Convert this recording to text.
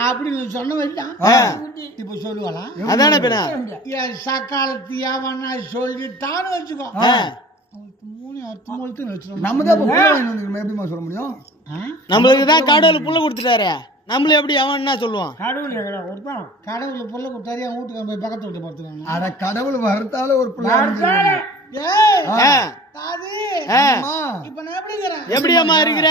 அப்படி சொன்ன இப்ப சொல்லுவாளா அதானே சக்காலத்து ஏவனா சொல்லிட்டான்னு வச்சுக்கோ எப்படிமா சொல்ல முடியும் நம்மளுக்குதான் கடவுள் புள்ள கொடுத்துட்டாரு நம்மள எப்படி அவன் என்ன சொல்லுவான் கடவுள் புள்ள கொடுத்தாரு என் வீட்டுக்கு போய் பக்கத்து வீட்டு பார்த்துக்காங்க அட கடவுள் வரத்தால ஒரு பிள்ளை இப்ப நான் எப்படி எப்படி அம்மா இருக்கிற